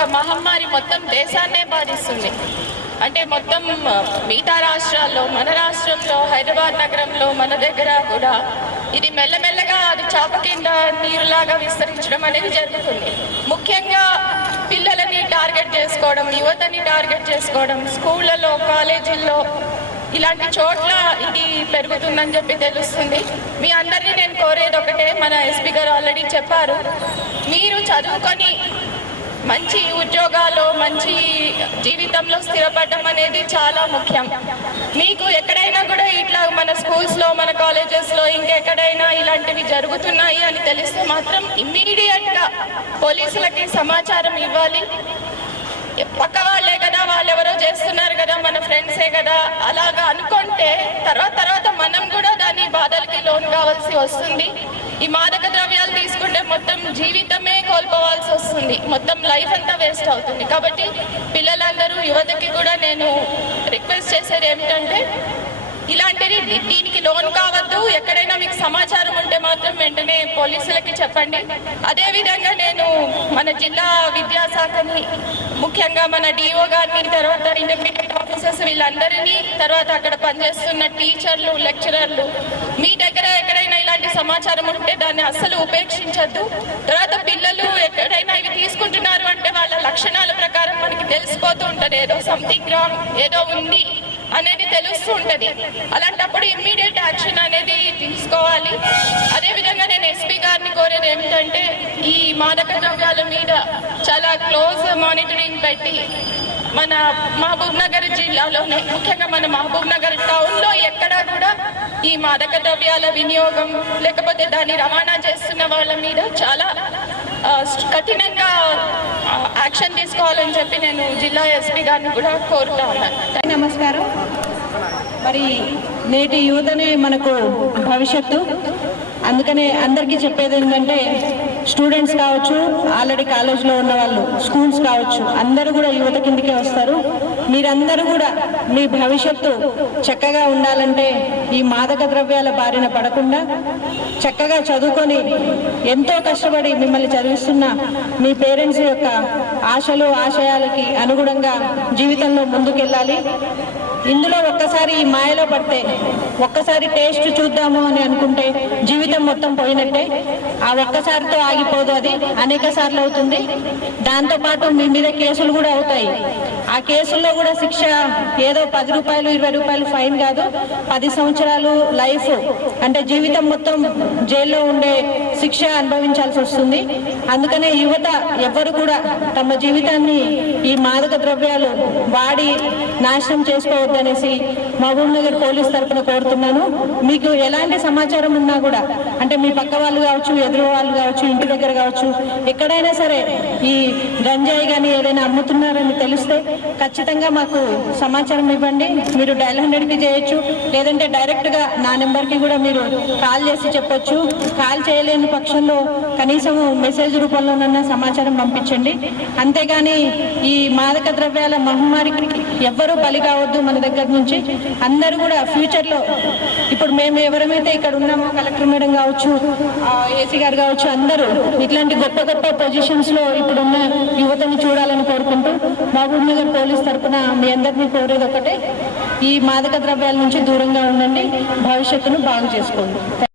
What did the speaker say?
ఒక మహమ్మారి మొత్తం దేశాన్నే బాధిస్తుంది. అంటే మొత్తం మిగతా రాష్ట్రాల్లో, మన రాష్ట్రంలో, హైదరాబాద్ నగరంలో, మన దగ్గర కూడా ఇది మెల్లమెల్లగా అది చాప కింద నీరులాగా విస్తరించడం అనేది జరుగుతుంది. ముఖ్యంగా పిల్లలని టార్గెట్ చేసుకోవడం, యువతని టార్గెట్ చేసుకోవడం, స్కూళ్ళలో, కాలేజీల్లో ఇలాంటి చోట్ల ఇది పెరుగుతుందని చెప్పి తెలుస్తుంది. మీ అందరినీ నేను కోరేది ఒకటే, మన ఎస్పీ గారు ఆల్రెడీ చెప్పారు, మీరు చదువుకొని మంచి ఉద్యోగాలు, మంచి జీవితంలో స్థిరపడడం అనేది చాలా ముఖ్యం. మీకు ఎక్కడైనా కూడా ఇట్లా మన స్కూల్స్లో, మన కాలేజెస్లో, ఇంకెక్కడైనా ఇలాంటివి జరుగుతున్నాయి అని తెలిస్తే మాత్రం ఇమ్మీడియట్గా పోలీసులకి సమాచారం ఇవ్వాలి. పక్క వాళ్ళే కదా, వాళ్ళెవరో చేస్తున్నారు కదా, మన ఫ్రెండ్సే కదా, అలాగా అనుకుంటే తర్వాత మనం కూడా దాని బాధలకి లోన్ కావాల్సి వస్తుంది. ఈ మాదక ద్రవ్యాలు తీసుకుంటే మొత్తం జీవితమే కోల్పోవాల్సి వస్తుంది, మొత్తం లైఫ్ అంతా వేస్ట్ అవుతుంది. కాబట్టి పిల్లలందరూ, యువతకి కూడా నేను రిక్వెస్ట్ చేసేది ఏమిటంటే, ఇలాంటిది దీనికి లోన్ కావద్దు. ఎక్కడైనా మీకు సమాచారం ఉంటే మాత్రం వెంటనే పోలీసులకి చెప్పండి. అదేవిధంగా నేను మన జిల్లా విద్యాశాఖని, ముఖ్యంగా మన డిఓ గారిని, తర్వాత ఇంటర్మీడియట్ ఆఫీసర్స్, వీళ్ళందరినీ, తర్వాత అక్కడ పనిచేస్తున్న టీచర్లు, లెక్చరర్లు, మీ దగ్గర ఎక్కడైనా ఇలాంటి సమాచారం ఉంటే దాన్ని అస్సలు ఉపేక్షించద్దు. తర్వాత పిల్లలు ఎక్కడైనా ఇవి తీసుకుంటున్నారు అంటే వాళ్ళ లక్షణాల ప్రకారం మనకి తెలిసిపోతూ ఉంటుంది, ఏదో సంథింగ్ రాంగ్, ఏదో ఉంది అనేది తెలుస్తూ ఉంటుంది. అలాంటప్పుడు ఇమ్మీడియట్ యాక్షన్ అనేది తీసుకోవాలి. అదేవిధంగా నేను ఎస్పీ గారిని కోరేది ఏమిటంటే, ఈ మాదక ద్రవ్యాల మీద చాలా క్లోజ్ మానిటరింగ్ పెట్టి మన మహబూబ్ నగర్ జిల్లాలోనే, ముఖ్యంగా మన మహబూబ్ నగర్ టౌన్లో ఎక్కడా కూడా ఈ మాదక ద్రవ్యాల వినియోగం లేకపోతే దాన్ని రవాణా చేస్తున్న వాళ్ళ మీద చాలా కఠినంగా యాక్షన్ తీసుకోవాలని చెప్పి నేను జిల్లా ఎస్పీ గారిని కూడా కోరుతా ఉన్నాను. నమస్కారం. మరి నేటి యువతనే మనకు భవిష్యత్తు. అందుకనే అందరికీ చెప్పేది ఏంటంటే, స్టూడెంట్స్ కావచ్చు, ఆల్రెడీ కాలేజ్లో ఉన్న వాళ్ళు, స్కూల్స్ కావచ్చు, అందరూ కూడా యువత కిందకే వస్తారు. మీరందరూ కూడా మీ భవిష్యత్తు చక్కగా ఉండాలంటే ఈ మాదక ద్రవ్యాల బారిన పడకుండా చక్కగా చదువుకొని, ఎంతో కష్టపడి మిమ్మల్ని చదివిస్తున్న మీ పేరెంట్స్ యొక్క ఆశలు, ఆశయాలకి అనుగుణంగా జీవితంలో ముందుకెళ్ళాలి. ఇందులో ఒక్కసారి ఈ మాయలో పడితే, ఒక్కసారి టేస్ట్ చూద్దాము అని అనుకుంటే జీవితం మొత్తం పోయినట్టే. ఆ ఒక్కసారితో ఆగిపోదు, అది అనేక సార్లు అవుతుంది. దాంతోపాటు మీ మీద కేసులు కూడా అవుతాయి. ఆ కేసుల్లో కూడా శిక్ష ఏదో 10 రూపాయలు 20 రూపాయలు ఫైన్ కాదు, 10 సంవత్సరాలు లైఫ్, అంటే జీవితం మొత్తం జైల్లో ఉండే శిక్ష అనుభవించాల్సి వస్తుంది. అందుకనే యువత ఎవ్వరు కూడా తమ జీవితాన్ని ఈ మాదక ద్రవ్యాలు వాడి నాశనం చేసుకోవద్దనేసి మహబూబ్ నగర్ పోలీస్ తరఫున కోరుతున్నాను. మీకు ఎలాంటి సమాచారం ఉన్నా కూడా, అంటే మీ పక్క వాళ్ళు కావచ్చు, ఎదురు వాళ్ళు కావచ్చు, ఇంటి దగ్గర కావచ్చు, ఎక్కడైనా సరే ఈ గంజాయి కానీ ఏదైనా అమ్ముతున్నారని తెలిస్తే ఖచ్చితంగా మాకు సమాచారం ఇవ్వండి. మీరు డయల్ 100కి చేయొచ్చు, లేదంటే డైరెక్ట్గా నా నెంబర్కి కూడా మీరు కాల్ చేసి చెప్పొచ్చు. కాల్ చేయలేని పక్షంలో కనీసం మెసేజ్ రూపంలోనన్నా సమాచారం పంపించండి. అంతేగాని ఈ మాదక ద్రవ్యాల మహమ్మారికి ఎవ్వరూ బలి కావద్దు. మన దగ్గర నుంచి అందరూ కూడా ఫ్యూచర్లో, ఇప్పుడు మేము ఎవరైతే ఇక్కడ ఉన్నామో, కలెక్టర్ మేడం కావచ్చు, ఏసీ గారు కావచ్చు, అందరూ ఇట్లాంటి గొప్ప గొప్ప పొజిషన్స్లో ఇప్పుడున్న యువతని చూడాలని కోరుకుంటూ మహబూబ్ నగర్ పోలీస్ తరఫున మీ అందరినీ కోరేది ఒకటే, ఈ మాదక ద్రవ్యాల నుంచి దూరంగా ఉండండి, భవిష్యత్తును బాగు చేసుకోండి.